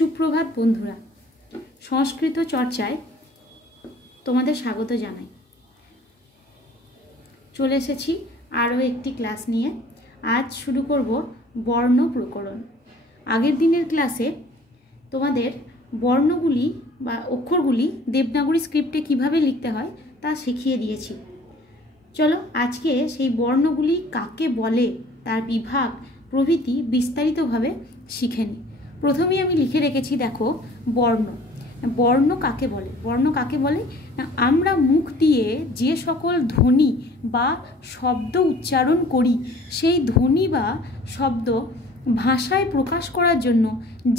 সুপ্রভাত বন্ধুরা, সংস্কৃত চর্চায় তোমাদের স্বাগত জানাই। চলে এসেছি আরও একটি ক্লাস নিয়ে। আজ শুরু করব বর্ণ প্রকরণ। আগের দিনের ক্লাসে তোমাদের বর্ণগুলি বা অক্ষরগুলি দেবনাগরী স্ক্রিপ্টে কিভাবে লিখতে হয় তা শিখিয়ে দিয়েছি। চলো আজকে সেই বর্ণগুলি কাকে বলে, তার বিভাগ প্রভৃতি বিস্তারিতভাবে শিখে নিই। প্রথমেই আমি লিখে রেখেছি, দেখো বর্ণ। বর্ণ কাকে বলে? বর্ণ কাকে বলে? আমরা মুখ দিয়ে যে সকল ধ্বনি বা শব্দ উচ্চারণ করি, সেই ধ্বনি বা শব্দ ভাষায় প্রকাশ করার জন্য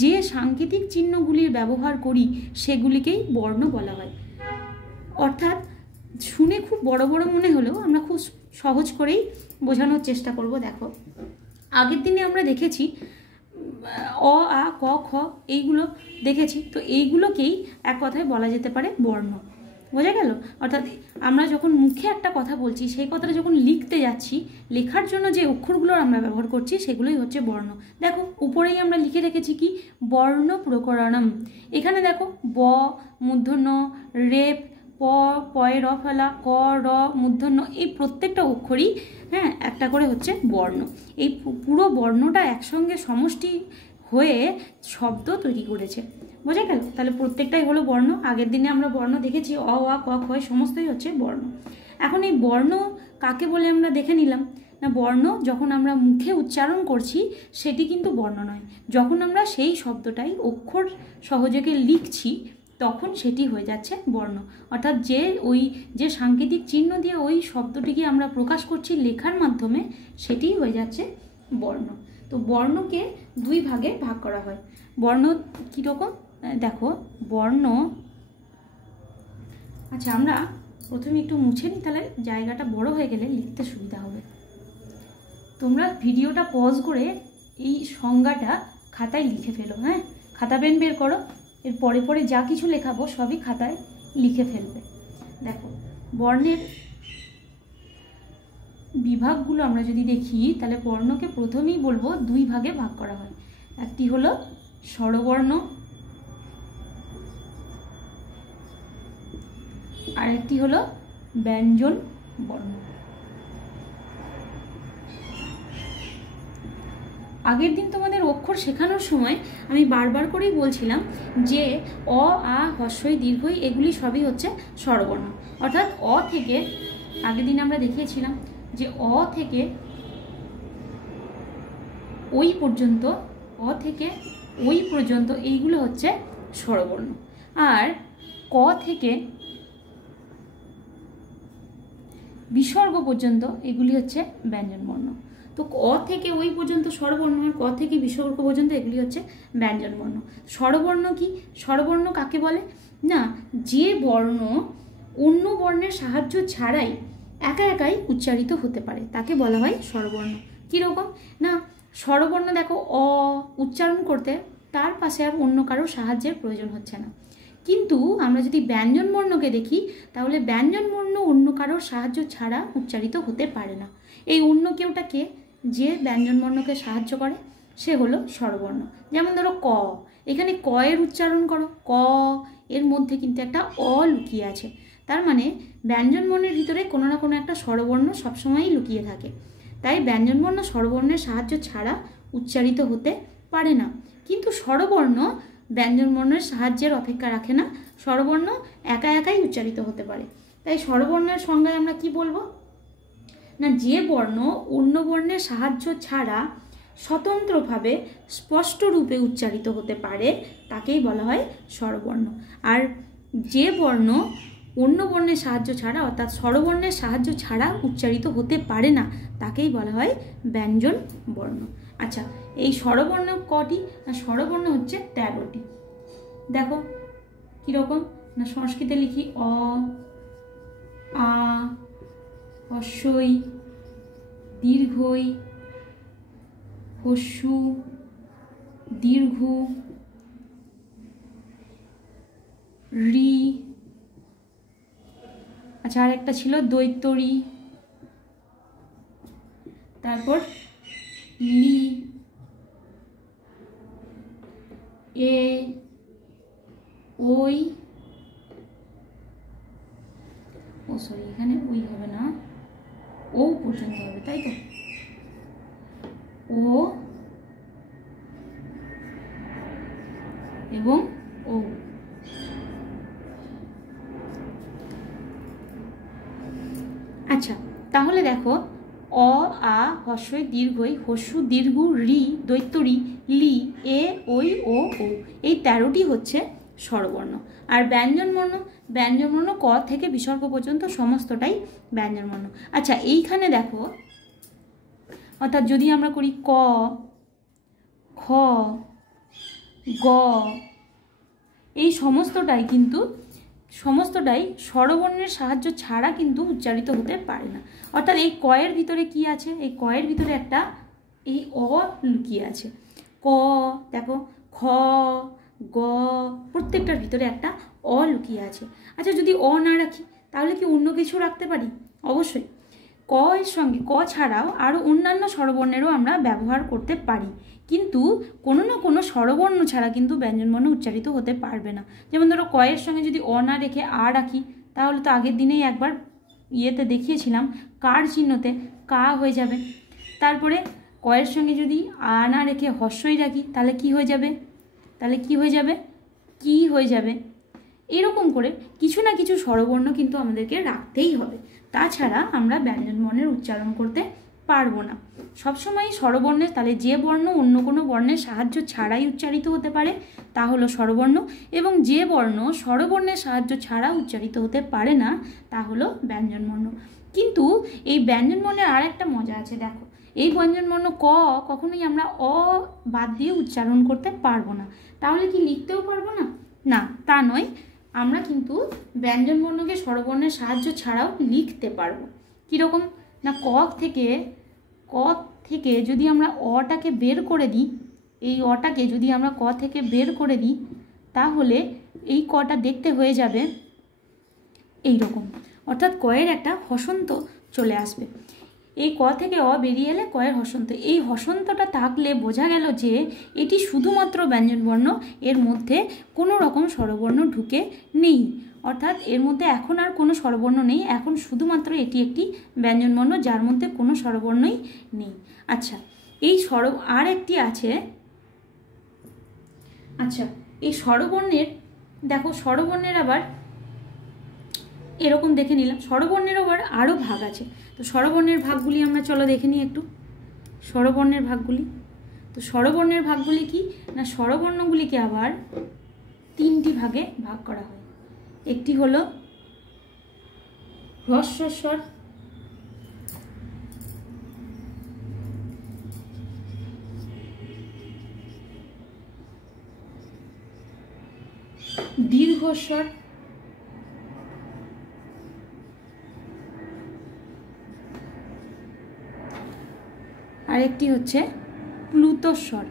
যে সাংকেতিক চিহ্নগুলির ব্যবহার করি সেগুলিকেই বর্ণ বলা হয়। অর্থাৎ শুনে খুব বড় বড় মনে হলেও আমরা খুব সহজ করেই বোঝানোর চেষ্টা করব। দেখো, আগের দিনে আমরা দেখেছি অ, আ, ক, খ এইগুলো দেখেছি, তো এইগুলোকেই এক কথায় বলা যেতে পারে বর্ণ। বোঝা গেল? অর্থাৎ আমরা যখন মুখে একটা কথা বলছি, সেই কথাটা যখন লিখতে যাচ্ছি, লেখার জন্য যে অক্ষরগুলো আমরা ব্যবহার করছি সেগুলোই হচ্ছে বর্ণ। দেখো উপরেই আমরা লিখে রেখেছি কি বর্ণ প্রকরণম। এখানে দেখো ব, মূর্ধন্য, রেপ, প, পয়ে র ফেলা, ক, র, মূর্ধন্য, এই প্রত্যেকটা অক্ষরই একটা করে হচ্ছে বর্ণ। এই পুরো বর্ণটা একসঙ্গে সমষ্টি হয়ে শব্দ তৈরি করেছে। বোঝা গেল? তাহলে প্রত্যেকটাই হলো বর্ণ। আগের দিনে আমরা বর্ণ দেখেছি, অ, আ, ক, খ সমস্তই হচ্ছে বর্ণ। এখন এই বর্ণ কাকে বলে আমরা দেখে নিলাম। না, বর্ণ যখন আমরা মুখে উচ্চারণ করছি সেটি কিন্তু বর্ণ নয়। যখন আমরা সেই শব্দটাই অক্ষর সহযোগে লিখছি তখন সেটি হয়ে যাচ্ছে বর্ণ। অর্থাৎ যে সাংকেতিক চিহ্ন দিয়ে ওই শব্দটিকে আমরা প্রকাশ করছি লেখার মাধ্যমে, সেটি হয়ে যাচ্ছে বর্ণ। তো বর্ণকে দুই ভাগে ভাগ করা হয়। বর্ণ কীরকম দেখো, বর্ণ, আচ্ছা আমরা প্রথমে একটু মুছে নিই, তাহলে জায়গাটা বড় হয়ে গেলে লিখতে সুবিধা হবে। তোমরা ভিডিওটা পজ করে এই সংজ্ঞাটা খাতায় লিখে ফেলো। খাতা পেন বের করো, এর পরে পরে যা কিছু লেখাবো সবই খাতায় লিখে ফেলবে। দেখো বর্ণের বিভাগগুলো আমরা যদি দেখি, তাহলে বর্ণকে প্রথমেই বলবো দুই ভাগে ভাগ করা হয়। একটি হলো স্বরবর্ণ, আর একটি হলো ব্যঞ্জন বর্ণ। আগের দিন তোমাদের অক্ষর শেখানোর সময় আমি বারবার করেই বলছিলাম যে অ, আ, হ্রস্বই, দীর্ঘই এগুলি সবই হচ্ছে স্বরবর্ণ। অর্থাৎ অ থেকে, আগের দিন আমরা দেখিয়েছিলাম যে অ থেকে ওই পর্যন্ত, অ থেকে ওই পর্যন্ত এইগুলো হচ্ছে স্বরবর্ণ, আর ক থেকে বিসর্গ পর্যন্ত এগুলি হচ্ছে ব্যঞ্জনবর্ণ। তো ক থেকে ওই পর্যন্ত স্বরবর্ণ, আর ক থেকে বিসর্গ পর্যন্ত এগুলি হচ্ছে ব্যঞ্জনবর্ণ। স্বরবর্ণ কি? স্বরবর্ণ কাকে বলে? না, যে বর্ণ অন্য বর্ণের সাহায্য ছাড়াই একা একাই উচ্চারিত হতে পারে তাকে বলা হয় স্বরবর্ণ। কীরকম? না, স্বরবর্ণ দেখো অ উচ্চারণ করতে তার পাশে আর অন্য কারো সাহায্যের প্রয়োজন হচ্ছে না। কিন্তু আমরা যদি ব্যঞ্জন বর্ণকে দেখি, তাহলে ব্যঞ্জন বর্ণ অন্য কারোর সাহায্য ছাড়া উচ্চারিত হতে পারে না। এই অন্য কেউটা কে? যে ব্যঞ্জন বর্ণকে সাহায্য করে সে হলো স্বরবর্ণ। যেমন ধরো ক, এখানে ক এর উচ্চারণ করো, ক এর মধ্যে কিন্তু একটা অ লুকিয়ে আছে। তার মানে ব্যঞ্জন বর্ণের ভিতরে কোনো না কোনো একটা স্বরবর্ণ সবসময়ই লুকিয়ে থাকে। তাই ব্যঞ্জন বর্ণ স্বরবর্ণের সাহায্য ছাড়া উচ্চারিত হতে পারে না। কিন্তু স্বরবর্ণ ব্যঞ্জন বর্ণের সাহায্যের অপেক্ষা রাখে না, স্বরবর্ণ একা একাই উচ্চারিত হতে পারে। তাই স্বরবর্ণের সংজ্ঞায় আমরা কি বলবো? না, যে বর্ণ অন্য বর্ণের সাহায্য ছাড়া স্বতন্ত্রভাবে স্পষ্ট রূপে উচ্চারিত হতে পারে তাকেই বলা হয় স্বরবর্ণ। আর যে বর্ণ অন্য বর্ণের সাহায্য ছাড়া, অর্থাৎ স্বরবর্ণের সাহায্য ছাড়া উচ্চারিত হতে পারে না তাকেই বলা হয় ব্যঞ্জন বর্ণ। আচ্ছা, এই স্বরবর্ণ কটি? না, স্বরবর্ণ হচ্ছে 13টি। দেখো কীরকম? না, সংস্কৃতে লিখি অ, আ, হ্রস্বই, দীর্ঘই, হ্রস্বু, দীর্ঘ, রি, আচ্ছা আর একটা ছিল দৈত্যরি, তারপর লি, এ ওই, ও সরি এখানে ওই হবে না, ও পর্যন্ত হবে, তাই তো, ও এবং ও। আচ্ছা তাহলে দেখো, অ আ হস্যই দীর্ঘই হস্যু দীর্ঘ রি দৈত্য রি লি এ ওই ও ও, এই 13টি হচ্ছে স্বরবর্ণ। আর ব্যঞ্জনবর্ণ, ব্যঞ্জনবর্ণ ক থেকে বিসর্গ পর্যন্ত সমস্তটাই ব্যঞ্জনবর্ণ। আচ্ছা এইখানে দেখো, অর্থাৎ যদি আমরা করি ক, খ, গ, এই সমস্তটাই কিন্তু সমস্তটাই স্বরবর্ণের সাহায্য ছাড়া কিন্তু উচ্চারিত হতে পারে না। অর্থাৎ এই কয়ের ভিতরে কি আছে, এই কয়ের ভিতরে একটা এই অ লুকিয়ে আছে। ক দেখো, খ, গ, প্রত্যেকটার ভিতরে একটা অ লুকিয়ে আছে। আচ্ছা যদি অ না রাখি তাহলে কি অন্য কিছু রাখতে পারি? অবশ্যই। ক এর সঙ্গে ক ছাড়াও আরও অন্যান্য স্বরবর্ণেরও আমরা ব্যবহার করতে পারি, কিন্তু কোনো না কোনো স্বরবর্ণ ছাড়া কিন্তু ব্যঞ্জনবর্ণ উচ্চারিত হতে পারবে না। যেমন ধরো কয়ের সঙ্গে যদি অ না রেখে আ রাখি তাহলে তো আগের দিনেই একবার ইয়েতে দেখিয়েছিলাম, কার চিহ্নতে কা হয়ে যাবে। তারপরে কয়ের সঙ্গে যদি আ না রেখে হস্যই রাখি তাহলে কি হয়ে যাবে? তাহলে কি হয়ে যাবে? কি হয়ে যাবে? এরকম করে কিছু না কিছু স্বরবর্ণ কিন্তু আমাদেরকে রাখতেই হবে, তাছাড়া আমরা ব্যঞ্জনবর্ণের উচ্চারণ করতে পারবো না। সবসময় স্বরবর্ণের, তাহলে যে বর্ণ অন্য কোনো বর্ণের সাহায্য ছাড়াই উচ্চারিত হতে পারে তা হলো স্বরবর্ণ, এবং যে বর্ণ স্বরবর্ণের সাহায্য ছাড়া উচ্চারিত হতে পারে না তা হলো ব্যঞ্জনবর্ণ। কিন্তু এই ব্যঞ্জনবর্ণের আর একটা মজা আছে, দেখো এই ব্যঞ্জনবর্ণ ক কখনোই আমরা অ বাদ দিয়ে উচ্চারণ করতে পারবো না। তাহলে কি লিখতেও পারবো না? না, তা নয়, আমরা কিন্তু ব্যঞ্জনবর্ণকে স্বরবর্ণের সাহায্য ছাড়াও লিখতে পারবো। কীরকম না, ক থেকে যদি আমরা অটাকে বের করে দিই, এই অটাকে যদি আমরা ক থেকে বের করে দিই তাহলে এই কটা দেখতে হয়ে যাবে এই রকম, অর্থাৎ কয়ের একটা হসন্ত চলে আসবে। এই ক থেকে অ বেরিয়ে এলে কয়ের হসন্ত, এই হসন্তটা থাকলে বোঝা গেল যে এটি শুধুমাত্র ব্যঞ্জনবর্ণ, এর মধ্যে কোনো রকম স্বরবর্ণ ঢুকে নেই, অর্থাৎ এর মধ্যে এখন আর কোনো স্বরবর্ণ নেই, এখন শুধুমাত্র এটি একটি ব্যঞ্জনবর্ণ যার মধ্যে কোনো স্বরবর্ণই নেই। আচ্ছা এই আর একটি আছে, আচ্ছা এই স্বরবর্ণের, দেখো স্বরবর্ণের আবার এরকম দেখে নিলাম, স্বরবর্ণের আবার আরও ভাগ আছে। তো স্বরবর্ণের ভাগগুলি আমরা চলো দেখে নিই একটু, স্বরবর্ণের ভাগগুলি। তো স্বরবর্ণের ভাগগুলি কি না, স্বরবর্ণগুলিকে আবার 3টি ভাগে ভাগ করা হয়। একটি হলো হ্রস্বস্বর, দীর্ঘস্বর, আরেকটি হচ্ছে প্লুতস্বর।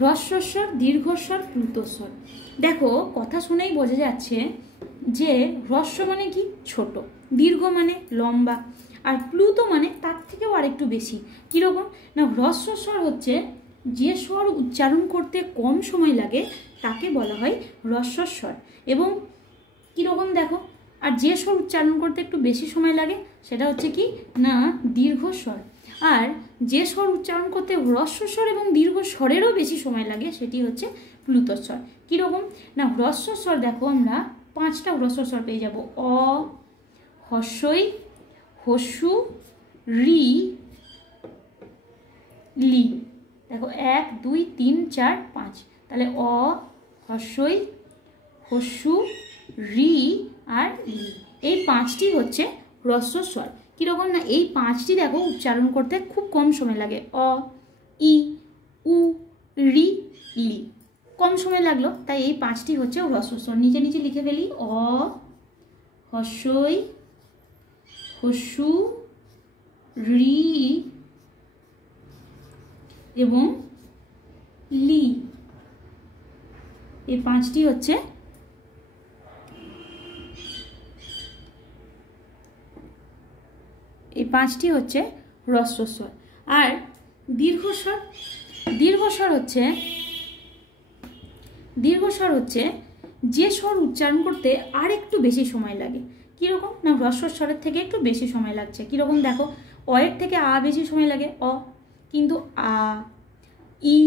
হ্রস্বস্বর, দীর্ঘস্বর, প্লুতস্বর। দেখো কথা শুনেই বোঝা যাচ্ছে যে হ্রস্ব মানে কি ছোট, দীর্ঘ মানে লম্বা, আর প্লুত মানে তার থেকেও আরেকটু বেশি। কীরকম না, হ্রস্বস্বর হচ্ছে যে স্বর উচ্চারণ করতে কম সময় লাগে তাকে বলা হয় হ্রস্বস্বর, এবং কীরকম দেখো, আর যে স্বর উচ্চারণ করতে একটু বেশি সময় লাগে সেটা হচ্ছে কি না দীর্ঘস্বর, আর যে স্বর উচ্চারণ করতে হ্রস্বস্বর এবং দীর্ঘস্বরেরও বেশি সময় লাগে সেটি হচ্ছে প্লুতস্বর। কীরকম না, হ্রস্বস্বর দেখো আমরা 5টা হ্রস্বস্বর পেয়ে যাব, অ, হস্যই, হস্যু, রি, লি। দেখো 1 2 3 4 5, তাহলে অ, হস্যই, হস্যু, রি আর লি, এই 5টি হচ্ছে হ্রস্বস্বর। কীরকম না, এই 5টি দেখো উচ্চারণ করতে খুব কম সময় লাগে, অ, ই, উ, রি, লি, কম সময় লাগলো, তাই এই 5টি হচ্ছে হ্রস্বস্বর। নিচে নিচে লিখে ফেলি, অ, হস্যই, হস্যু, রি এবং লি, এই 5টি হচ্ছে এই 5টি হচ্ছে হ্রস্বস্বর। আর দীর্ঘস্বর, দীর্ঘস্বর হচ্ছে যে স্বর উচ্চারণ করতে আর একটু বেশি সময় লাগে। কীরকম না, হ্রস্বস্বরের থেকে একটু বেশি সময় লাগছে। কীরকম দেখো, অয়ের থেকে আ বেশি সময় লাগে অ, কিন্তু আ, ই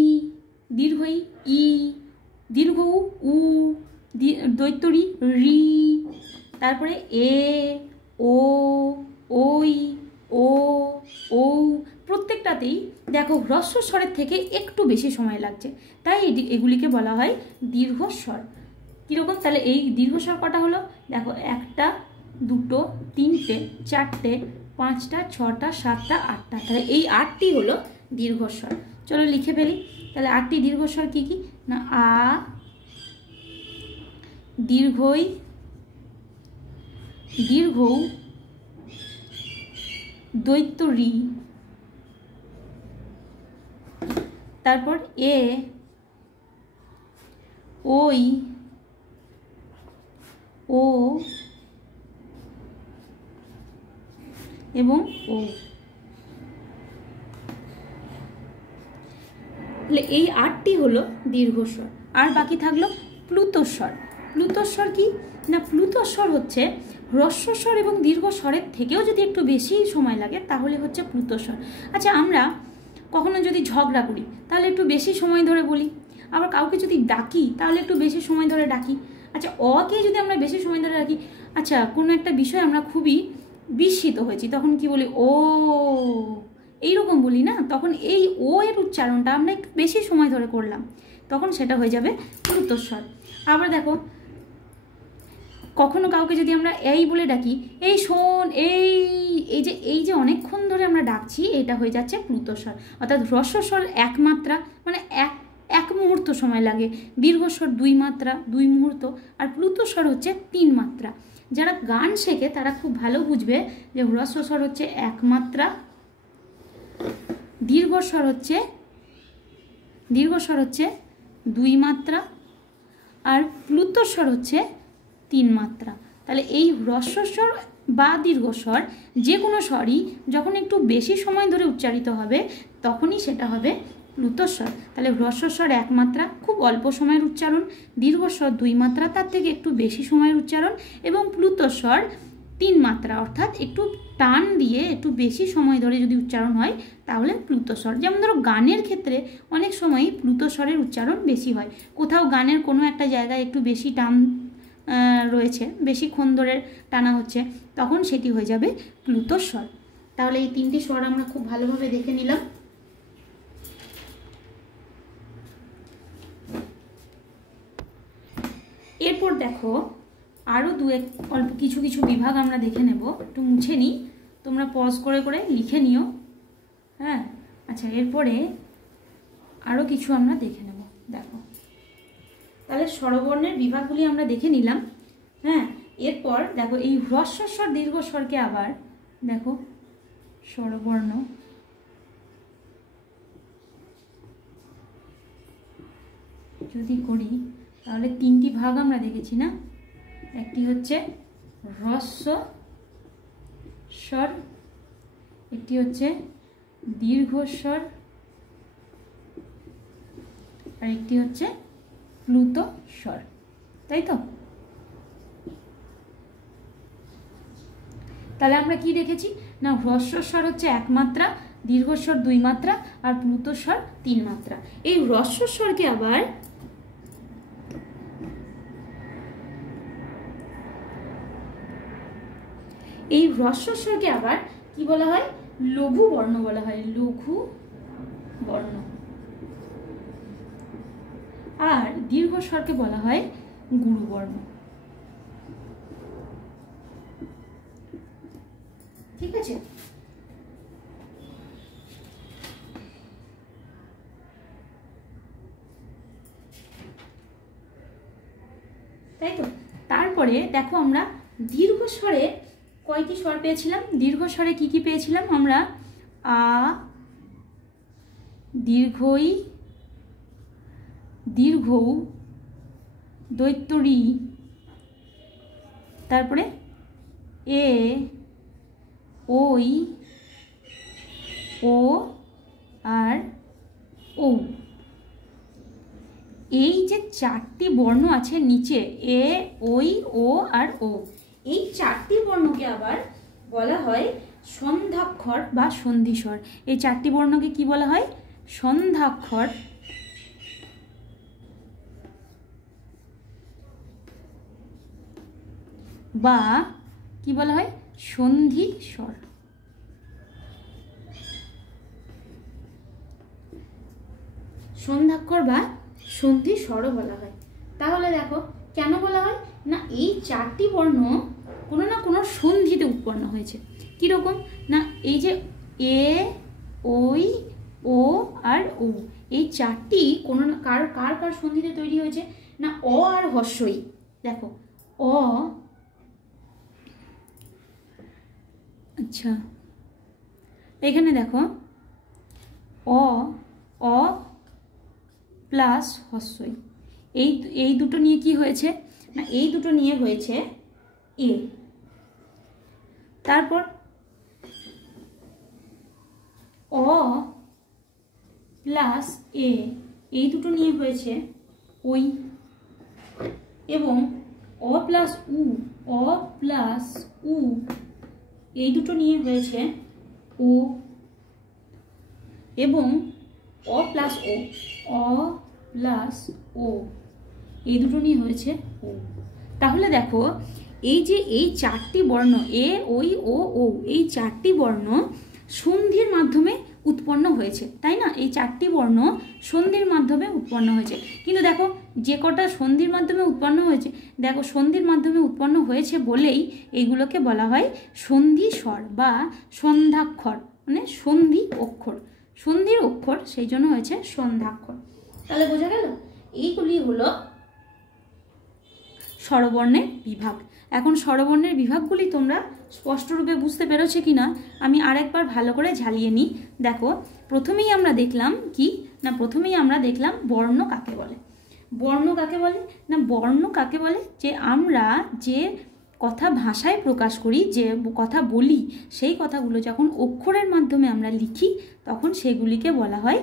দীর্ঘ ই, দীর্ঘ উ, দৈত্যরি রি, তারপরে এ, ও, ওই, ও, ও, প্রত্যেকটাতেই দেখো হ্রস্বস্বরের থেকে একটু বেশি সময় লাগছে, তাই এগুলিকে বলা হয় দীর্ঘস্বর। কীরকম, তাহলে এই দীর্ঘস্বর কটা হলো দেখো, 1টা 2টো 3টে 4টে 5টা 6টা 7টা 8টা, তাহলে এই 8টি হলো দীর্ঘস্বর। চলো লিখে ফেলি। তাহলে 8টি দীর্ঘস্বর কি কি না, আ, দীর্ঘই, দীর্ঘ, দৈত্য রি, তারপর এ, ওই, ও এবং ও। এই 8টি হলো দীর্ঘস্বর। আর বাকি থাকলো প্লুতস্বর। প্লুতস্বর কি না, প্লুতস্বর হচ্ছে হ্রস্বস্বর এবং দীর্ঘস্বরের থেকেও যদি একটু বেশি সময় লাগে তাহলে হচ্ছে প্লুতস্বর। আচ্ছা, আমরা কখনো যদি ঝগড়া করি তাহলে একটু বেশি সময় ধরে বলি, আবার কাউকে যদি ডাকি তাহলে একটু বেশি সময় ধরে ডাকি। আচ্ছা, অকে যদি আমরা বেশি সময় ধরে রাখি, আচ্ছা কোনো একটা বিষয় আমরা খুবই বিস্মিত হয়েছি তখন কি বলি, ও, এইরকম বলি না, তখন এই ও এর উচ্চারণটা আমরা একটু বেশি সময় ধরে করলাম, তখন সেটা হয়ে যাবে প্লুতস্বর। আবার দেখো, কখনো কাউকে যদি আমরা এই বলে ডাকি, এই শোন, এই যে অনেকক্ষণ ধরে আমরা ডাকছি, এটা হয়ে যাচ্ছে প্লুতস্বর। অর্থাৎ হ্রস্বস্বর 1 মাত্রা, মানে এক মুহূর্ত সময় লাগে, দীর্ঘস্বর 2 মাত্রা 2 মুহূর্ত, আর প্লুতস্বর হচ্ছে 3 মাত্রা। যারা গান শেখে তারা খুব ভালো বুঝবে যে হ্রস্বস্বর হচ্ছে 1 মাত্রা, দীর্ঘস্বর হচ্ছে 2 মাত্রা, আর প্লুতস্বর হচ্ছে 3 মাত্রা। তাহলে এই হ্রস্বস্বর বা দীর্ঘস্বর যে কোনো স্বরই যখন একটু বেশি সময় ধরে উচ্চারিত হবে তখনই সেটা হবে প্লুতস্বর। তাহলে হ্রস্বস্বর 1 মাত্রা, খুব অল্প সময়ের উচ্চারণ, দীর্ঘস্বর 2 মাত্রা, তার থেকে একটু বেশি সময়ের উচ্চারণ, এবং প্লুতস্বর 3 মাত্রা, অর্থাৎ একটু টান দিয়ে একটু বেশি সময় ধরে যদি উচ্চারণ হয় তাহলে প্লুতস্বর। যেমন ধরো গানের ক্ষেত্রে অনেক সময়ই প্লুতস্বরের উচ্চারণ বেশি হয়, কোথাও গানের কোনো একটা জায়গায় একটু বেশি টান রয়েছে, বেশিক্ষণ ধরে টানা হচ্ছে, তখন সেটি হয়ে যাবে প্লুতস্বর। তাহলে এই 3টি স্বর আমরা খুব ভালোভাবে দেখে নিলাম। এরপর দেখো আরও অল্প কিছু বিভাগ আমরা দেখে নেব, একটু মুছে নিই, তোমরা পজ করে করে লিখে নিও। হ্যাঁ, আচ্ছা, এরপরে আরও কিছু আমরা দেখে নেব। দেখো, তাহলে স্বরবর্ণের বিভাগগুলি আমরা দেখে নিলাম। হ্যাঁ, এরপর দেখো এই হ্রস্বস্বর দীর্ঘস্বরকে আবার দেখো স্বরবর্ণ যদি করি তাহলে 3টি ভাগ আমরা দেখেছি না, একটি হচ্ছে হ্রস্ব স্বর, একটি হচ্ছে দীর্ঘস্বর, আর একটি হচ্ছে প্লুতস্বর, তাই তো? তাহলে আমরা কি দেখেছি না, হ্রস্বস্বর হচ্ছে 1 মাত্রা, দীর্ঘস্বর 2 মাত্রা, আর প্লুতস্বর 3 মাত্রা। এই হ্রস্বস্বরকে আবার কি বলা হয়, লঘু বর্ণ বলা হয়, লঘু বর্ণ। আর দীর্ঘস্বরকে বলা হয় গুরুবর্ণ। ঠিক আছে? তাই তো? তারপরে দেখো আমরা দীর্ঘস্বরে কয়টি স্বর পেয়েছিলাম, দীর্ঘস্বরে কি কি পেয়েছিলাম আমরা, আ, দীর্ঘই, দীর্ঘ, দৈত্য রি, তারপরে এ, ওই, ও আর ও। এই যে চারটি বর্ণ আছে নিচে, এ, ওই, ও আর ও, এই চারটি বর্ণকে আবার বলা হয় সন্ধ্যাক্ষর বা সন্ধিস্বর। এই চারটি বর্ণকে কি বলা হয়? সন্ধ্যাক্ষর বা কি বলা হয়? সন্ধিস্বর। সন্ধ্যাক্ষর বা সন্ধিস্বরও বলা হয়। তাহলে দেখো কেন বলা হয় না, এই চারটি বর্ণ কোনো না কোনো সন্ধিতে উৎপন্ন হয়েছে। কীরকম না, এই যে এ, ওই, ও আর ও, এই চারটি কোনো না কার কার কার সন্ধিতে তৈরি হয়েছে না, অ আর হস্যই। দেখো অ, আচ্ছা এখানে দেখো অ, অ প্লাস হস্যই, এই দুটো নিয়ে কি হয়েছে না, এই দুটো নিয়ে হয়েছে এ। তারপর অ প্লাস এ, এই দুটো নিয়ে হয়েছে ওই। এবং অ প্লাস উ, অ প্লাস উ, এই দুটো নিয়ে হয়েছে ও। এবং অ প্লাস ও, অ প্লাস ও, এই দুটো নিয়ে হয়েছে ও। তাহলে দেখো এই যে এই চারটি বর্ণ এ, ওই, ও, ও, এই চারটি বর্ণ সন্ধির মাধ্যমে উৎপন্ন হয়েছে, তাই না? এই চারটি বর্ণ সন্ধির মাধ্যমে উৎপন্ন হয়েছে। কিন্তু দেখো যে কটা সন্ধির মাধ্যমে উৎপন্ন হয়েছে, দেখো সন্ধির মাধ্যমে উৎপন্ন হয়েছে বলেই এইগুলোকে বলা হয় সন্ধিস্বর বা সন্ধ্যাক্ষর, মানে সন্ধি অক্ষর, সন্ধির অক্ষর, সেই জন্য হয়েছে সন্ধ্যাক্ষর। তাহলে বোঝা গেল? এইগুলি হলো স্বরবর্ণের বিভাগ। এখন স্বরবর্ণের বিভাগগুলি তোমরা স্পষ্টরূপে বুঝতে পেরেছো কি না আমি আরেকবার ভালো করে ঝালিয়ে নিই। দেখো প্রথমেই আমরা দেখলাম কি না, প্রথমেই আমরা দেখলাম বর্ণ কাকে বলে। বর্ণ কাকে বলে না, বর্ণ কাকে বলে যে আমরা যে কথা ভাষায় প্রকাশ করি, যে কথা বলি, সেই কথাগুলো যখন অক্ষরের মাধ্যমে আমরা লিখি তখন সেগুলিকে বলা হয়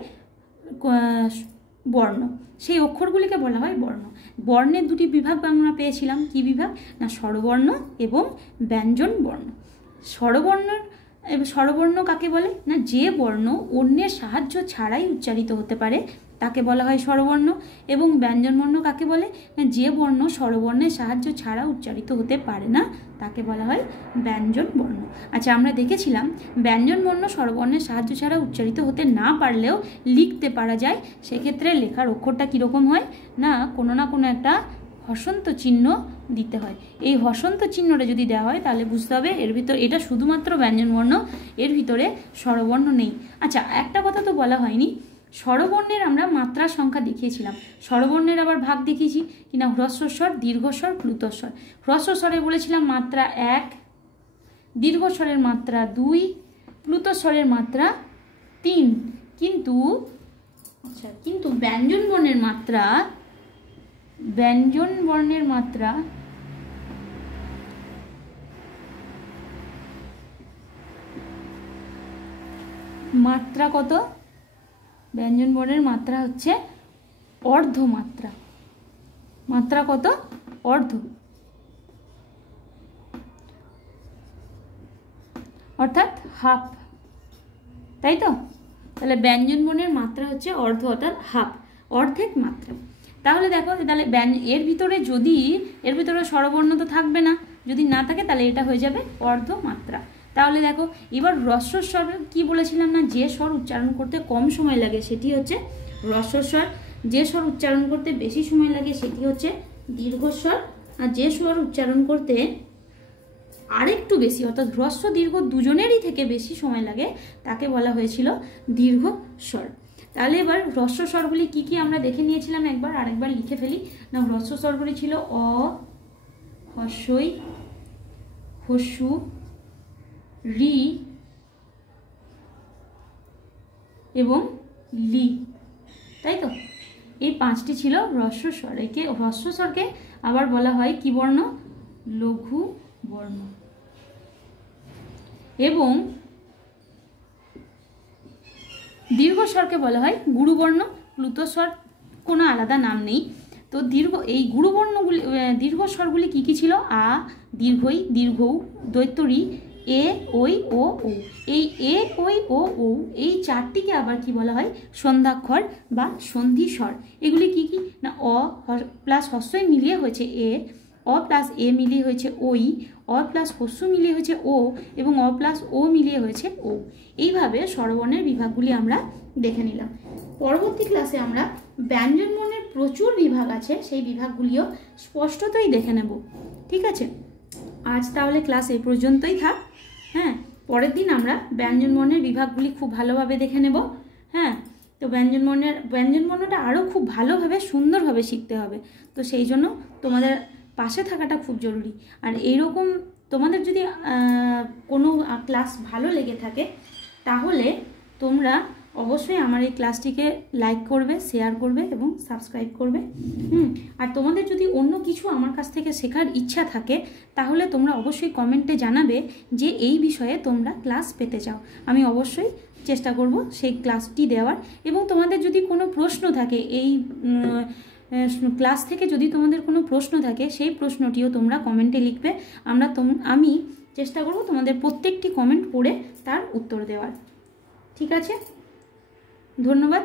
বর্ণ। সেই অক্ষরগুলিকে বলা হয় বর্ণ। বর্ণের দুটি বিভাগ আমরা পেয়েছিলাম, কি বিভাগ না, স্বরবর্ণ এবং ব্যঞ্জন বর্ণ। স্বরবর্ণ কাকে বলে না, যে বর্ণ অন্যের সাহায্য ছাড়াই উচ্চারিত হতে পারে তাকে বলা হয় স্বরবর্ণ। এবং ব্যঞ্জনবর্ণ কাকে বলে না, যে বর্ণ স্বরবর্ণের সাহায্য ছাড়া উচ্চারিত হতে পারে না তাকে বলা হয় ব্যঞ্জন বর্ণ। আচ্ছা আমরা দেখেছিলাম ব্যঞ্জন বর্ণ স্বরবর্ণের সাহায্য ছাড়া উচ্চারিত হতে না পারলেও লিখতে পারা যায়। সেক্ষেত্রে লেখার অক্ষরটা কীরকম হয় না, কোনো না কোনো একটা হসন্ত চিহ্ন দিতে হয়। এই হসন্ত চিহ্নটা যদি দেওয়া হয় তাহলে বুঝতে হবে এর ভিতর এটা শুধুমাত্র ব্যঞ্জনবর্ণ, এর ভিতরে স্বরবর্ণ নেই। আচ্ছা একটা কথা তো বলা হয়নি, স্বরবর্ণের আমরা মাত্রার সংখ্যা দেখিয়েছিলাম, স্বরবর্ণের আবার ভাগ দেখিয়েছি কিনা, হ্রস্বস্বর, দীর্ঘস্বর, প্লুতস্বর। হ্রস্বস্বরে বলেছিলাম মাত্রা 1, দীর্ঘস্বরের মাত্রা 2, প্লুতস্বরের মাত্রা 3। কিন্তু ব্যঞ্জন বর্ণের মাত্রা মাত্রা কত? ব্যঞ্জন বর্ণের মাত্রা হচ্ছে অর্ধমাত্রা। মাত্রা কত? অর্ধ, অর্থাৎ হাফ, তাই তো? তাহলে ব্যঞ্জন বর্ণের মাত্রা হচ্ছে অর্ধ, অর্থাৎ হাফ, অর্ধেক মাত্রা। তাহলে দেখো তাহলে এর ভিতরে স্বরবর্ণ তো থাকবে না, যদি না থাকে তাহলে এটা হয়ে যাবে অর্ধমাত্রা। তাহলে দেখো এবার হ্রস্বস্বর কি বলেছিলাম না, যে স্বর উচ্চারণ করতে কম সময় লাগে সেটি হচ্ছে হ্রস্বস্বর, যে স্বর উচ্চারণ করতে বেশি সময় লাগে সেটি হচ্ছে দীর্ঘস্বর, আর যে স্বর উচ্চারণ করতে আরেকটু বেশি অর্থাৎ হ্রস্ব দীর্ঘ দুজনেরই থেকে বেশি সময় লাগে তাকে বলা হয়েছিল দীর্ঘস্বর। তাহলে এবার হ্রস্ব স্বরগুলি কি কি আমরা দেখে নিয়েছিলাম, আরেকবার লিখে ফেলি না। হ্রস্ব স্বরগুলি ছিল অ, হস্যই, হস্যু, রি এবং লি, তাই তো? এই 5টি ছিল হ্রস্ব স্বর। একে হ্রস্ব স্বরকে আবার বলা হয় কি বর্ণ? লঘু বর্ণ। এবং স্বরকে বলা হয় গুরুবর্ণ, প্লুত স্বর কোনো আলাদা নাম নেই। তো এই গুরুবর্ণগুলি দীর্ঘ স্বরগুলি কী কী ছিল? আ, দীর্ঘই, দীর্ঘৌ, দৈত্যরী, এ, ওই, ও, ও। এই এ, ওই, ও, ও এই চারটিকে আবার কি বলা হয়? সন্ধ্যাক্ষর বা সন্ধি স্বর। এগুলি কি কি না, অ প্লাস হস্যই মিলিয়ে হয়েছে এ, অ প্লাস এ মিলিয়ে হয়েছে ওই, অ প্লাস হস্য মিলিয়ে হয়েছে ও, এবং অ প্লাস ও মিলিয়ে হয়েছে ও। এইভাবে স্বরবর্ণের বিভাগগুলি আমরা দেখে নিলাম। পরবর্তী ক্লাসে আমরা ব্যঞ্জনবর্ণের প্রচুর বিভাগ আছে, সেই বিভাগগুলিও স্পষ্টতই দেখে নেব। ঠিক আছে, আজ তাহলে ক্লাস এই পর্যন্তই থাক। হ্যাঁ, পরের দিন আমরা ব্যঞ্জনবর্ণের বিভাগগুলি খুব ভালোভাবে দেখে নেব। হ্যাঁ, তো ব্যঞ্জনবর্ণটা আরও খুব ভালোভাবে সুন্দরভাবে শিখতে হবে। তো সেই জন্য তোমাদের পাশে থাকাটা খুব জরুরি। আর এইরকম তোমাদের যদি কোনো ক্লাস ভালো লেগে থাকে তাহলে তোমরা অবশ্যই আমার এই ক্লাসটিকে লাইক করবে, শেয়ার করবে এবং সাবস্ক্রাইব করবে। আর তোমাদের যদি অন্য কিছু আমার কাছ থেকে শেখার ইচ্ছা থাকে তাহলে তোমরা অবশ্যই কমেন্টে জানাবে যে এই বিষয়ে তোমরা ক্লাস পেতে চাও। আমি অবশ্যই চেষ্টা করব সেই ক্লাসটি দেওয়ার। এবং তোমাদের যদি কোনো প্রশ্ন থাকে, এই ক্লাস থেকে যদি তোমাদের কোনো প্রশ্ন থাকে সেই প্রশ্নটিও তোমরা কমেন্টে লিখবে। আমি চেষ্টা করব তোমাদের প্রত্যেকটি কমেন্ট পড়ে তার উত্তর দেওয়ার। ঠিক আছে, ধন্যবাদ।